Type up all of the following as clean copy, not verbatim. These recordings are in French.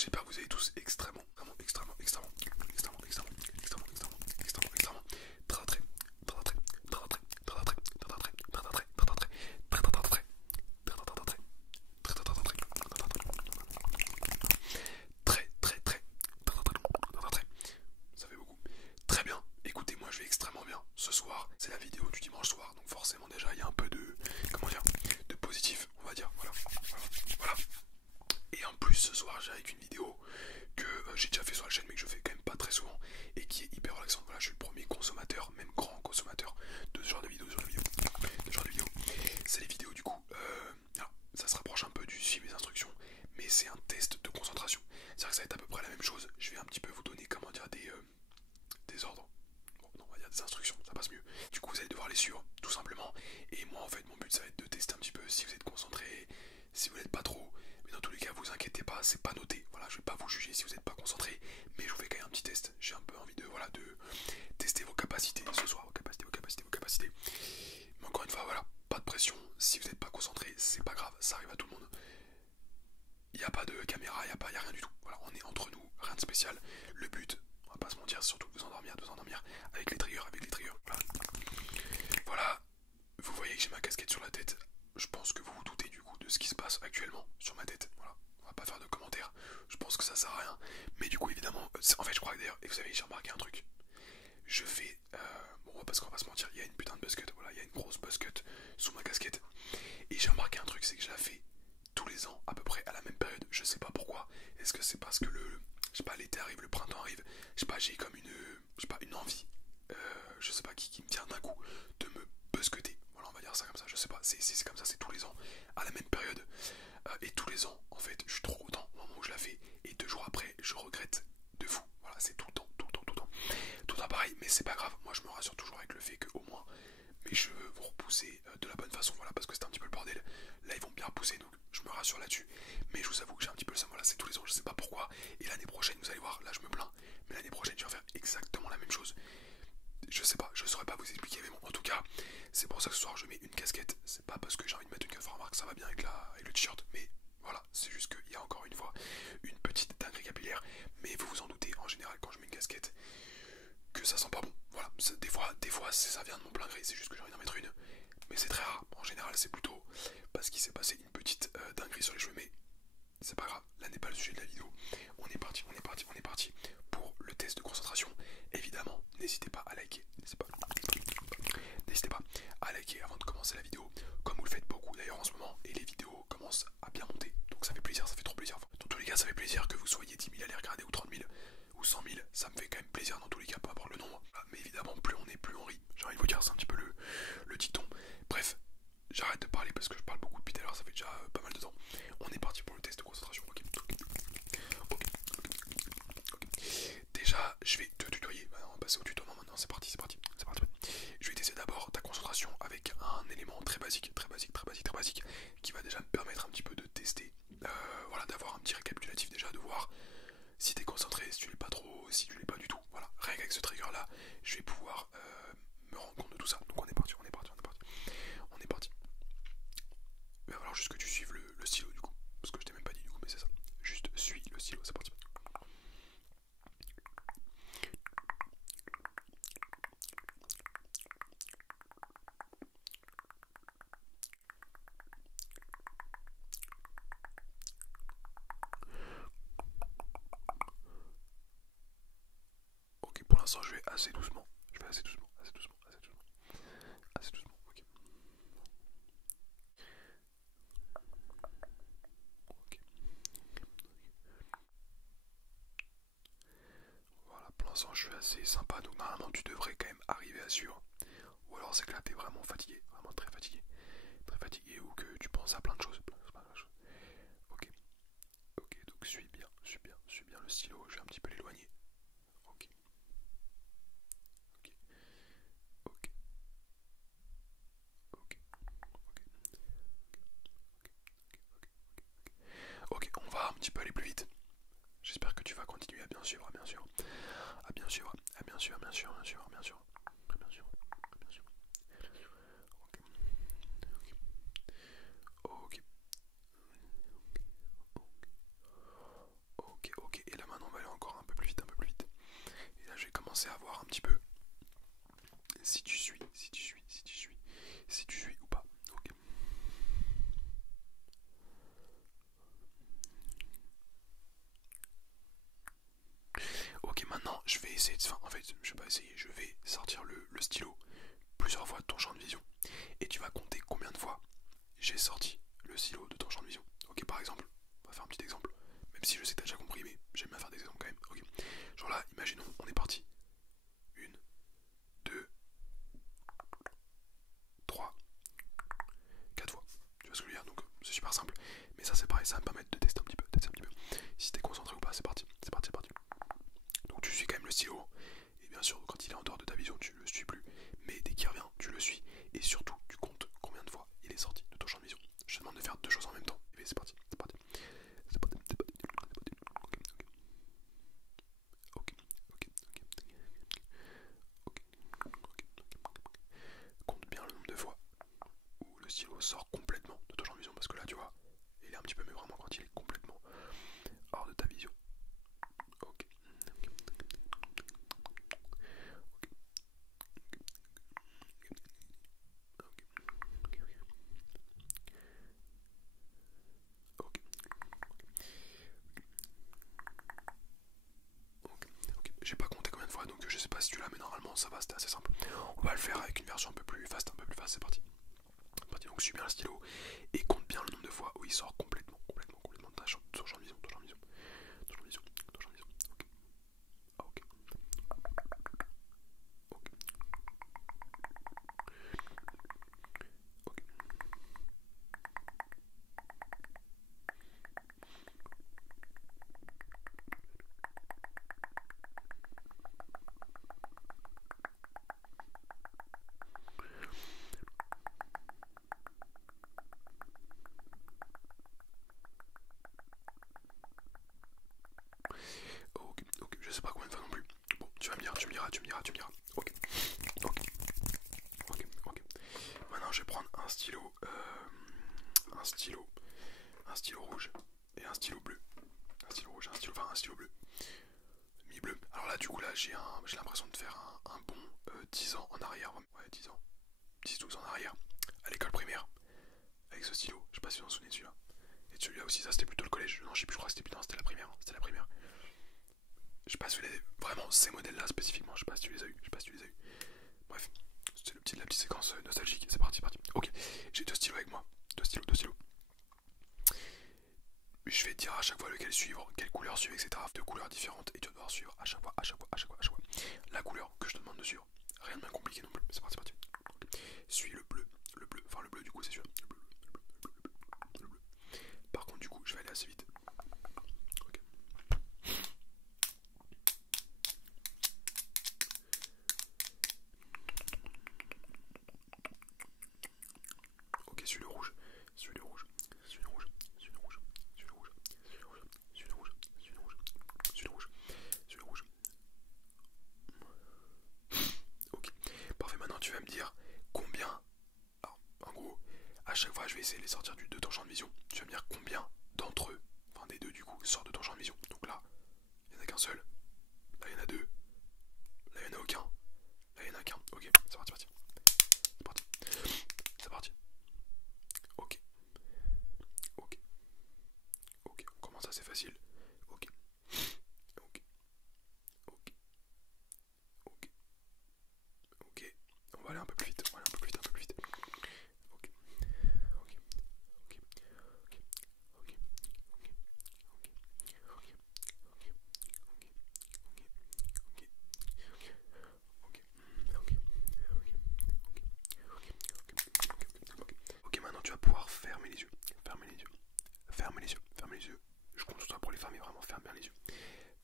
J'espère que vous allez tous extrêmement, vraiment extrêmement, extrêmement, extrêmement, extrêmement, extrêmement, extrêmement, extrêmement, extrêmement, très très, très très, très très, très très, très très, très très, très très, très très, très très, ça fait beaucoup. Très bien. Écoutez, moi je vais extrêmement bien. Ce soir, c'est la vidéo du dimanche soir, donc forcément déjà il y a un peu de, comment dire, de positif, on va dire. Voilà, voilà, voilà. Et en plus ce soir j'ai avec une vidéo que j'ai déjà fait sur la chaîne mais que je fais quand même pas très souvent et qui est hyper relaxante. Voilà, je suis le premier consommateur, même grand consommateur de ce genre de vidéos, C'est les vidéos du coup, alors, ça se rapproche un peu du suivi mes instructions, mais c'est un test de concentration. C'est-à-dire que ça va être à peu près la même chose. Je vais un petit peu vous donner, comment dire, des ordres. Bon, non, on va dire des instructions, ça passe mieux. Du coup, vous allez devoir les suivre, tout simplement. Et moi, en fait, mon but, ça va être de tester un petit peu si vous êtes concentré, si vous n'êtes pas trop. Mais dans tous les cas, vous inquiétez pas, c'est pas noté. Voilà, je vais pas vous juger si vous n'êtes pas concentré, mais je vous fais quand même un petit test. J'ai un peu envie de, voilà, de tester vos capacités ce soir, vos capacités, vos capacités, vos capacités. Mais encore une fois, voilà, pas de pression. Si vous n'êtes pas concentré, c'est pas grave, ça arrive à tout le monde. Il n'y a pas de caméra, il n'y a rien du tout. Voilà, on est entre nous, rien de spécial. Le but, on va pas se mentir, c'est surtout de vous endormir avec les triggers, Voilà. Voilà, vous voyez que j'ai ma casquette sur la tête. Je pense que vous vous doutez du coup de ce qui se passe actuellement sur ma tête. Voilà, on va pas faire de commentaires. Je pense que ça sert à rien. Mais du coup, évidemment, en fait, je crois que d'ailleurs, et vous savez, j'ai remarqué un truc. Je fais, bon, parce qu'on va pas se mentir, il y a une putain de buzzcut. Voilà, il y a une grosse buzzcut sous ma casquette. Et j'ai remarqué un truc, c'est que je la fais tous les ans à peu près à la même période. Je sais pas pourquoi. Est-ce que c'est parce que je sais pas, l'été arrive, le printemps arrive. Je sais pas, j'ai comme une envie, je sais pas qui me tient d'un coup de me busqueter. Voilà, on va dire ça comme ça. Je sais pas, c'est comme ça, c'est tous les ans à la même période. Et tous les ans, en fait, je suis trop content au moment où je la fais. Et 2 jours après, je regrette de fou. Voilà, c'est tout le temps, tout le temps, tout le temps. Tout le temps pareil, mais c'est pas grave. Moi, je me rassure toujours avec le fait que au moins mes cheveux vont repousser de la bonne façon. Voilà, parce que c'est un petit peu le bordel. Là, ils vont bien repousser, donc je me rassure là-dessus. Mais je vous avoue que j'ai un petit peu le seum. Voilà, c'est tous les ans, je sais pas pourquoi. Et l'année prochaine, vous allez voir, là, je me plains. Mais l'année prochaine, je vais faire exactement la même chose. Je sais pas, je saurais pas vous expliquer, mais bon, en tout cas, c'est pour ça que ce soir je mets une casquette. C'est pas parce que j'ai envie de mettre une casquette, remarque, ça va bien avec le t-shirt, mais voilà, c'est juste qu'il y a encore une fois une petite dinguerie capillaire. Mais vous vous en doutez, en général, quand je mets une casquette, que ça sent pas bon. Voilà, des fois ça vient de mon plein gré, c'est juste que j'ai envie d'en mettre une. Mais c'est très rare, en général, c'est plutôt parce qu'il s'est passé une petite dinguerie sur les cheveux, mais c'est pas grave, là n'est pas le sujet de la vidéo. On est parti pour le test de concentration. Évidemment, n'hésitez pas à liker, n'hésitez pas à liker avant de commencer la vidéo, comme vous le faites beaucoup d'ailleurs en ce moment, et les vidéos commencent à bien monter, donc ça fait plaisir, ça fait trop plaisir. Dans tous les cas, ça fait plaisir que vous soyez 10 000 à les regarder, ou 30 000, ou 100 000, ça me fait quand même plaisir dans tous les cas, peu importe le nombre. Mais évidemment, plus on est, plus on rit. J'ai envie de vous dire, c'est un petit peu le dicton. Bref, j'arrête de parler parce que je parle beaucoup depuis tout à l'heure, ça fait déjà pas mal de temps. On est parti pour le test de concentration. Ok. Déjà, je vais te tutoyer. Bah, on va passer au tutoiement maintenant. C'est parti. Je vais tester d'abord ta concentration avec un élément très basique, qui va déjà me permettre un petit peu de tester. Voilà, d'avoir un petit récapitulatif déjà, de voir si t'es concentré, si tu l'es pas trop, si tu l'es pas du tout. Voilà, rien qu'avec ce trigger là, je vais pouvoir me rendre compte de tout ça. Donc on est parti. Il va falloir juste que tu suives le stylo du coup. Parce que je t'ai même pas dit du coup, mais c'est ça. Juste suis le stylo, c'est parti. Ok, pour l'instant je vais assez doucement. Ok. Ok. Voilà, pour l'instant je suis assez sympa, donc normalement tu devrais quand même arriver à suivre. Ou alors c'est que là t'es vraiment fatigué, vraiment très fatigué, ou que tu penses à plein de choses. Ok, donc suis bien le stylo, je vais un petit peu l'éloigner. Ok, ok, ok, ok, ok, on va un petit peu aller plus vite. J'espère que tu vas continuer à bien suivre, à bien suivre. Ok, commencer à voir un petit peu si tu suis ou pas. Ok. Ok, maintenant je vais essayer de... Enfin, en fait, je vais pas essayer, je vais sortir le stylo plusieurs fois de ton champ de vision. Et tu vas compter combien de fois j'ai sorti le stylo de ton champ de vision. Ok, par exemple, on va faire un petit exemple. Même si je sais que t'as déjà compris, mais j'aime bien faire des exemples quand même. Ok. Genre là, imaginons, on est parti. 1, 2, 3, 4 fois. Tu vois ce que je veux dire? Donc c'est super simple. Mais ça c'est pareil, ça va me permettre de tester un petit peu. Si t'es concentré ou pas, c'est parti. C'est parti. Donc tu suis quand même le stylo. Et bien sûr, quand il est en dehors de ta vision, tu le suis plus. Mais dès qu'il revient, tu le suis. Et surtout, tu comptes combien de fois il est sorti de ton champ de vision. Je te demande de faire deux choses en même temps. Et c'est parti. Ok. Compte bien le nombre de fois où le stylo sort complètement de ton champ de vision. Parce que là, tu vois, il est un petit peu, mais vraiment quand il est complètement hors de ta vision. Ok. Ok. J'ai pas compté combien de fois, donc je sais pas si tu l'as, mais normalement ça va, c'était assez simple. On va le faire avec une version un peu plus fast, c'est parti. Donc suis bien le stylo et compte bien le nombre de fois où il sort complètement de ton champ de vision. Ok. Ok. Ok. Ok, je sais pas combien de fois non plus. Bon, tu vas me dire, tu me diras. Ok. Ok. Maintenant, je vais prendre un stylo, un stylo rouge et un stylo bleu. Un stylo rouge, un stylo bleu. Mi-bleu. Alors là, du coup, là, j'ai l'impression de faire un bon 10 ans en arrière. Ouais, 10 ans. 10-12 ans en arrière. À l'école primaire. Avec ce stylo. Je sais pas si vous en souvenez de celui-là. Et de celui-là aussi, ça c'était plutôt le collège. Non, je sais plus, je crois que c'était la primaire. Je sais pas si tu les as eu. Vraiment, ces modèles-là spécifiquement, je sais pas si tu les as eu. Bref, c'est la petite séquence nostalgique. C'est parti. Ok, j'ai deux stylos avec moi. Deux stylos. Je vais te dire à chaque fois lequel suivre, quelle couleur suivre, etc. Deux couleurs différentes et tu vas devoir suivre à chaque fois. La couleur que je te demande de suivre. Rien de bien compliqué non plus. C'est parti. Suis le bleu. Enfin, le bleu, du coup, c'est celui-là. Le bleu. Par contre, du coup, je vais aller assez vite. Ok. Ok, suis le rouge. Ok. Parfait, maintenant tu vas me dire combien. Alors, en gros, à chaque fois je vais essayer de les sortir de ton champ de vision. Tu vas me dire combien d'entre eux, enfin des deux du coup, sortent de ton champ de vision. Donc là, il n'y en a qu'un seul. Là, il y en a deux. Là, il n'y en a aucun. Là, il n'y en a qu'un. Ok, c'est parti. Ok. On commence assez facile. Ok. Ok. Ok. Ok. Ok. On va aller un peu plus vite. Ok. Ok. Ok, maintenant tu vas pouvoir fermer les yeux. Je compte sur toi pour les fermer, vraiment ferme bien les yeux.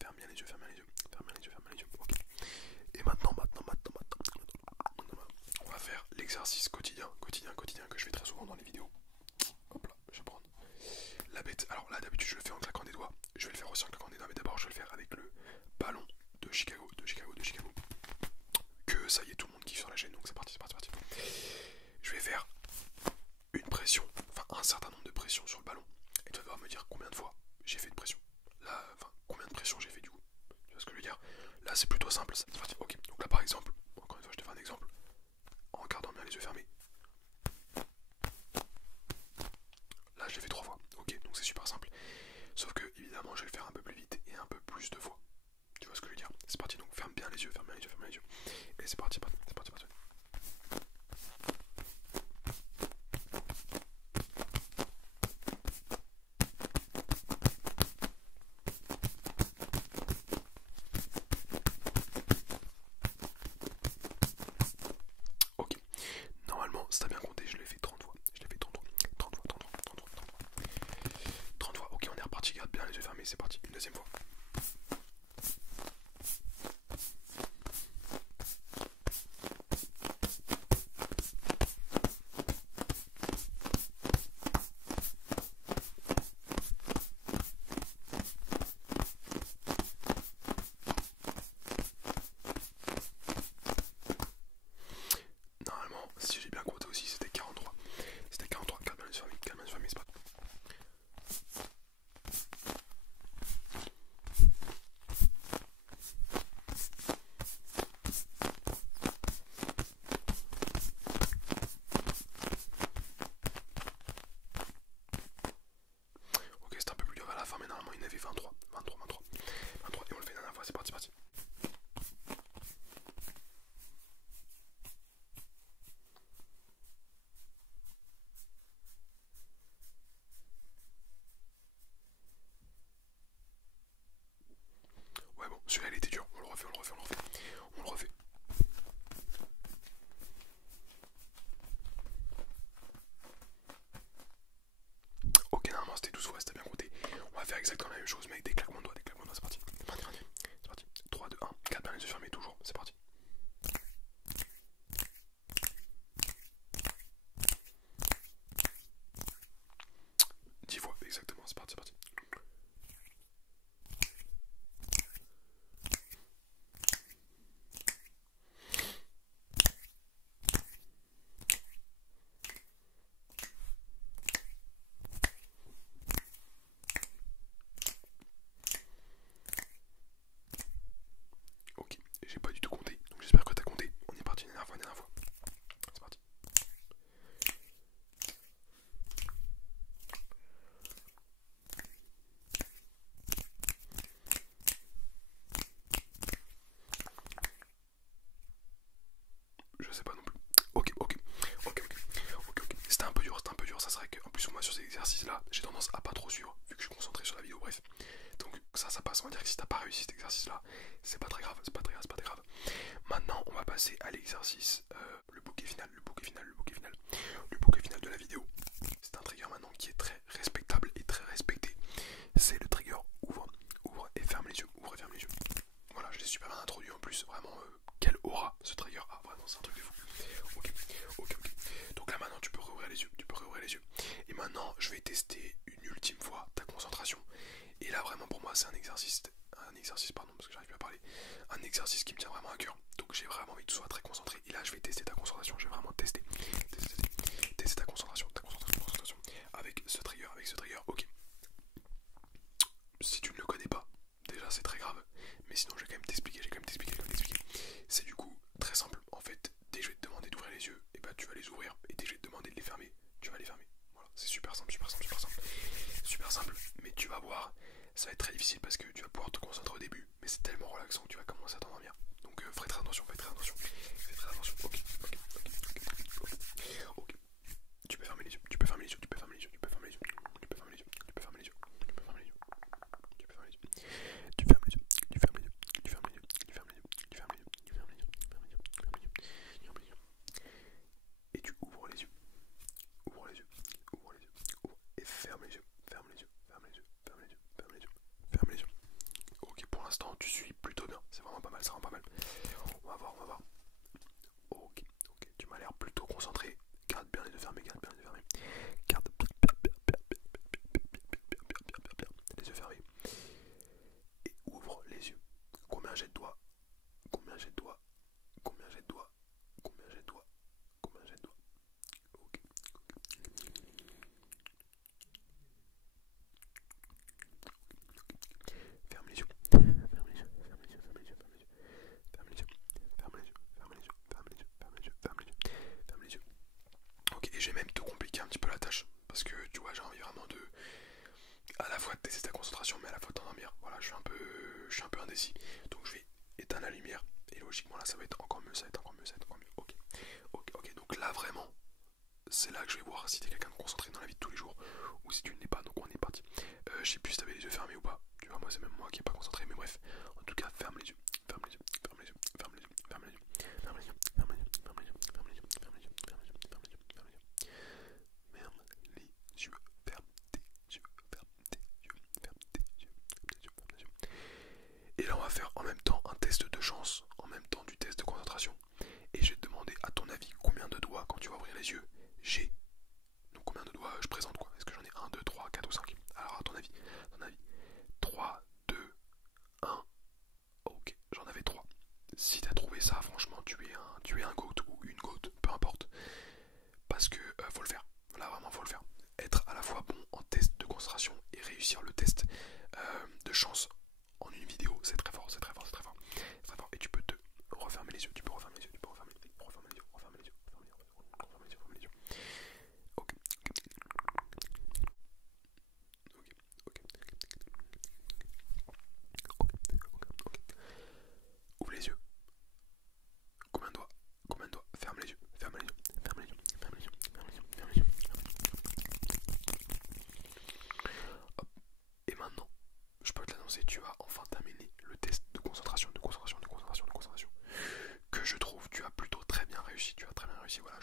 Ferme bien les yeux. Ok. Et maintenant, on va faire l'exercice quotidien que je fais très souvent dans les vidéos. Hop là, je vais prendre la bête. Alors là, d'habitude, je le fais en claquant des doigts. Je vais le faire aussi en claquant des doigts, mais d'abord, je vais le faire avec le ballon de Chicago. Que ça y est, tout le monde kiffe sur la chaîne, donc c'est parti. Je vais faire une pression, enfin un certain nombre de pressions sur le ballon. Et tu vas devoir me dire combien de fois j'ai fait de pression. Là, enfin, combien de pressions j'ai fait du coup. Tu vois ce que je veux dire? Là, c'est plutôt simple. C'est parti, ok. évidemment je vais le faire un peu plus vite et un peu plus de fois. Tu vois ce que je veux dire? C'est parti, donc ferme bien les yeux, ferme bien les yeux, ferme bien les yeux. Et c'est parti, c'est parti, c'est parti. Ok, normalement, si t'as bien compté, je l'ai fait 30 fois. Je l'ai fait 30 fois, 30 fois, 30 fois, 30 fois, 30 fois. 30 fois, ok, on est reparti, garde bien les yeux fermés, c'est parti, une deuxième fois. Normalement, si j'ai bien compté aussi, c'était 43. C'était 43, garde bien les yeux fermés, c'est pas. Ok, c'est un peu plus dur à la fin, mais normalement il y en avait 23, 23, 23, 23, et on le fait une dernière fois, c'est parti, c'est parti. Ouais bon, celui-là il était dur, on le refait, on le refait, on le refait, on le refait. Ok, normalement c'était 12 fois, c'était bien compté. On va faire exactement la même chose, mais avec des claquements de doigts, c'est parti. C'est parti, c'est parti. 3, 2, 1, 4 bien les yeux fermés toujours, c'est parti. 10 fois, exactement, c'est parti, c'est parti. Ok, j'ai pas du tout compté, donc j'espère que t'as compté. On est parti une dernière fois, une dernière fois. C'est parti. Je sais pas non plus. Ok, ok, ok, ok, ok, ok. C'était un peu dur, c'était un peu dur. Ça serait qu'en plus moi sur ces exercices-là, j'ai tendance à pas trop suivre, vu que je suis concentré sur la vidéo, bref. Donc ça passe, on va dire que si t'as pas réussi cet exercice-là, c'est pas très grave, c'est pas très grave, c'est pas très grave. Maintenant, on va passer à l'exercice, le bouquet final, le bouquet final, le bouquet final. Le bouquet final de la vidéo. C'est un trigger maintenant qui est très respectable et très respecté. C'est le trigger ouvre, ouvre et ferme les yeux, ouvre et ferme les yeux. Voilà, je l'ai super bien introduit en plus, vraiment, quelle aura ce trigger. Ah, vraiment, c'est un truc de fou. Ok, ok, ok. Donc là maintenant, tu peux rouvrir les yeux, tu peux rouvrir les yeux. Et maintenant, je vais tester une ultime fois ta concentration. Et là, vraiment, pour moi, c'est un exercice, pardon, parce que j'arrive plus à parler, un exercice qui me tient vraiment à cœur. Donc j'ai vraiment envie que tu sois très concentré. Et là, je vais tester ta concentration. Je vais vraiment tester ta concentration, avec ce trigger, ok. Si tu ne le connais pas, déjà c'est très grave, mais sinon je vais quand même t'expliquer, C'est du coup très simple, en fait, dès que je vais te demander d'ouvrir les yeux, et bah tu vas les ouvrir, et dès que je vais te demander de les fermer, tu vas les fermer. Voilà, c'est super simple, super simple, mais tu vas voir, ça va être très difficile parce que tu vas pouvoir te concentrer au début, mais c'est tellement relaxant que tu vas commencer à t'endormir. Donc ferai très attention, ok, ok, ok, ok. Tu peux fermer les yeux, tu peux fermer les yeux, tu peux fermer les yeux, tu peux fermer les yeux, tu peux fermer les yeux, tu peux fermer les yeux, tu peux fermer les yeux, tu peux fermer les yeux, tu fermes les yeux, tu fermes les yeux, tu fermes les yeux, tu fermes les yeux, tu fermes les yeux, tu fermes les yeux, tu fermes les yeux, tu fermes les yeux, tu fermes les yeux, et tu ouvres les yeux, ouvre les yeux, ouvre les yeux, ouvre et ferme les yeux, ferme les yeux, ferme les yeux, ferme les yeux, ferme les yeux, ferme les yeux. Ok, pour l'instant tu suis plutôt bien, c'est vraiment pas mal, c'est vraiment pas mal. On va voir, on va voir. Ok, ok, tu m'as l'air plutôt concentré. Garde bien les yeux fermés, garde bien les yeux fermés. Garde bien les yeux fermés. Et ouvre les yeux. Combien j'ai de doigts? Combien j'ai de doigts? Combien j'ai de doigts? Combien j'ai de doigts? Combien j'ai de doigts? Ok. Ferme les yeux. Ferme les yeux. Ferme les yeux. Ferme les yeux. Ferme les yeux. Ferme les yeux. Ferme les yeux. Ferme les yeux. Ferme les yeux. Ferme les yeux. Ferme les yeux. Ok, et j'ai même te compliquer un petit peu la tâche. je suis un peu indécis. Donc je vais éteindre la lumière. Et logiquement là ça va être encore mieux, ça va être encore mieux, ça va être encore mieux. Ok, ok, ok. Donc là vraiment, c'est là que je vais voir si t'es quelqu'un de concentré dans la vie de tous les jours ou si tu ne l'es pas. Donc on est parti. Je sais plus si t'avais les yeux fermés ou pas. Tu vois, moi c'est même moi qui est pas concentré, mais bref. En tout cas, ferme les yeux, ferme les yeux, ferme les yeux, ferme les yeux, ferme les yeux, ferme les yeux, ferme les yeux, ferme les yeux, ferme les yeux, ferme les yeux, ferme les yeux, ferme les yeux, ferme les yeux. Ferme les yeux, ferme tes yeux, ferme tes yeux, ferme tes yeux, ferme tes yeux, ferme les yeux. Et là on va faire en même temps un test de chance, en même temps du test de concentration. Et je vais te demander à ton avis combien de doigts quand tu vas ouvrir les yeux j'ai. Donc combien de doigts je présente quoi. Est-ce que j'en ai 1, 2, 3, 4 ou 5? Alors à ton avis, 3, 2, 1. Ok, j'en avais 3. Si t'as trouvé ça, franchement, tu es un goat ou une goat, peu importe. Parce que faut le faire. Là vraiment faut le faire. Être à la fois bon en test de concentration et réussir le test de chance en une vidéo, c'est très fort, c'est très fort, c'est très fort. C'est très fort. Et tu peux te refermer les yeux, tu peux refermer les yeux, tu peux refermer les yeux, refermer les yeux, refermer les yeux, refermer les yeux, refermer les yeux. Ok. Ok, ok, ok. Ouvre les yeux. Combien de doigts? Combien de doigts? Ferme les yeux, ferme les yeux, ferme les yeux, ferme les yeux, ferme les yeux, ferme les yeux. Hop. Et maintenant, je peux te l'annoncer, tu as enfin terminé le test de concentration, que je trouve tu as plutôt très bien réussi. Tu as très bien réussi, voilà,